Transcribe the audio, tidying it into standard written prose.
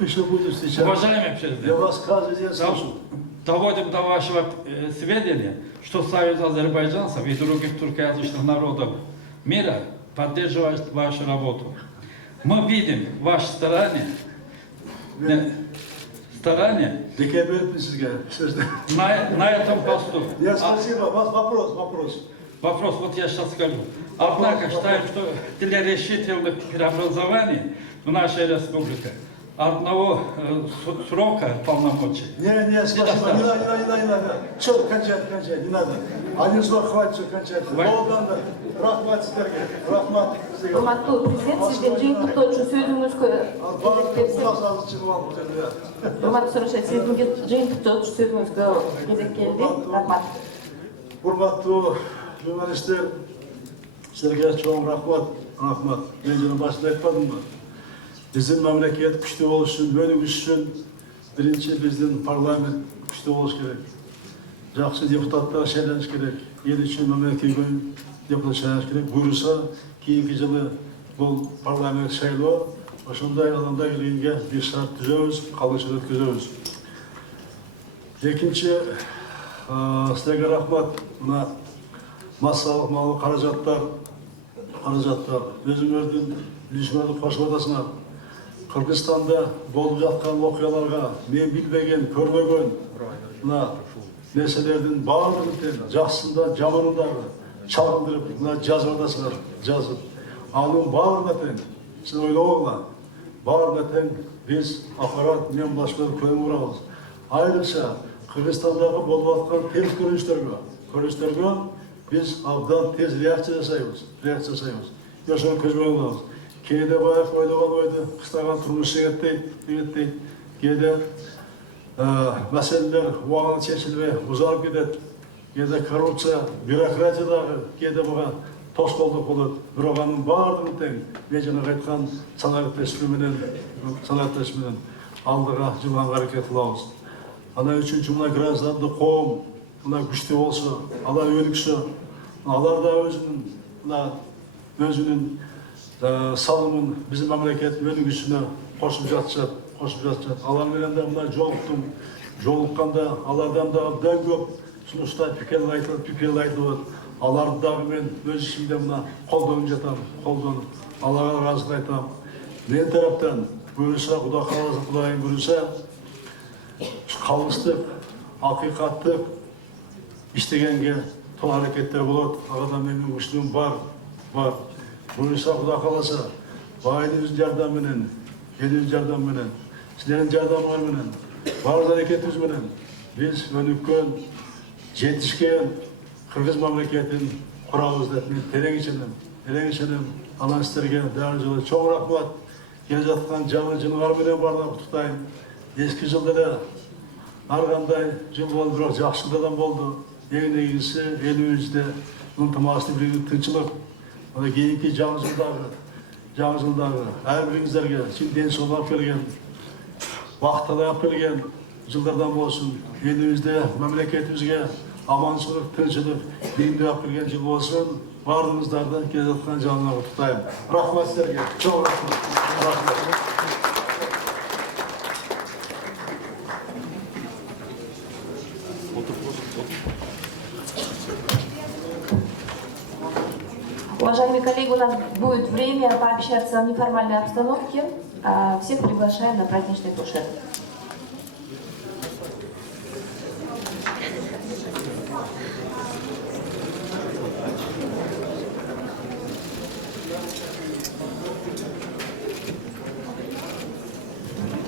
еще будет встречаться. Уважаемый президент, Я вас каждый день слышу. доводим до вашего сведения, что Союз азербайджанцев и других туркоязычных народов мира поддерживает вашу работу. Мы видим ваши старания, на этом посту. Я спасибо. Вас вопрос. Вопрос, вот я сейчас скажу. Однако считаем, что для решительных преобразований в нашей республике одного срока полномочий. Не, спасибо. Не надо. Все, кончать, не надо. Один срок хватит, все кончать. Молданды. Рахмат сіздерге. Рахмат. Құрметті президент, сізден жиынтық точу сөзіңізге құрметті сұраушы, сіздің жиынтық точу сөзіңізге кезек келді. Рахмат. Құрметті журналистер, сіздерге чоң рахмат. Мен жаңа басында айтпадым ба? Біздің мемлекет күшті болу үшін, өнігіз үшін, бірінші біздің парламент күшті болуш керек. Жақсы депутаттар шайланыш керек. Ел үшін мемлекет депутат шайланыш керек. Бұйырса, кейінгі жылы бұл парламент шайлау, ошондай адамдар келгенге бір шарт түзөбүз, калышын өткөзөбүз. Екінші, сіздерге рахмат. Мына массалық малы қаражаттар, өзіңіздің үлесіңізді қосып отырсыңдар. Қырғызстанда болып жатқан оқиғаларға мен білмеген, көрмеген мына нәрселердің барлығын жақсында, жаманындағы чағындырып, мына жазып отырсыңдар, жазып. Аның барлығына тең, сіз ойлауыңа, барлығына тең біз аппарат, мен басшылар көңіл бұрамыз. Айрықша Қырғызстандағы болып жатқан теріс көріністерге biz abdan tez reaksiya жасаймыз. Yaşar көзбен аламыз. Кейде баяқ ойлаған ойды, қыстаған тұрмыс жегеттейді. Кейде мәселелер уағын шешілмей ұзарып кетеді. Кейде коррупция, бюрократиядағы кейде бұға тосқолдық болады. Бір оғаның барлығын тең, мен жаңа айтқан санатташменен алдыға жылған әрекет қыламыз. Ана үшінші мына гражданды қоғам, мына күшті болса, алар өнікші, алар да өзінің салымын біздің мемлекет өнігішіне қосып жатышат. Алар менен де мына жолыққанда, алардан да абдан көп ұсыныстар пікірлер айтылып, алардағы мен өз ішімде мына қолданып жатамын, Аллаға разылық айтамын. Мен тараптан бұйырса, Құда қаласа, Құдайым бұйырса, қалыстық, ақиқаттық іштегенге тол әрекеттер болады. Ағадан менің күшінің бар. Бұйырса, Құда қаласа, байыныз жардамменен, еліңіз жардамменен, сіздердің жардамыңызбенен, бар әрекетіңізбенен біз өніккен, жетішкен Қырғыз мемлекетін құрамыз деп мен терең ішенем. Алан сіздерге дәл жылы чоң рахмат. Келе жатқан жаңа жылдарменен барлығын құттықтаймын. Ескі жылда да арғандай жыл болды, бірақ жақсы жылдардан болды. Ең негізгісі елімізде ынтымақтастық, бірлік, тыншылық. Кейінгі жаңа жылдағы әрбіріңіздерге денсаулық алып келген, бақыттар алып келген жылдардан болсын. Елімізде мемлекетімізге аманшылық, тыншылық, бейімді алып келген жыл болсын. Барлығыңыздарды келе жатқан жылына құттықтаймын. Рахмат сіздерге. Чоң рахмат. Уважаемые коллеги, у нас будет время пообщаться в неформальной обстановке. Всех приглашаем на праздничный кушет.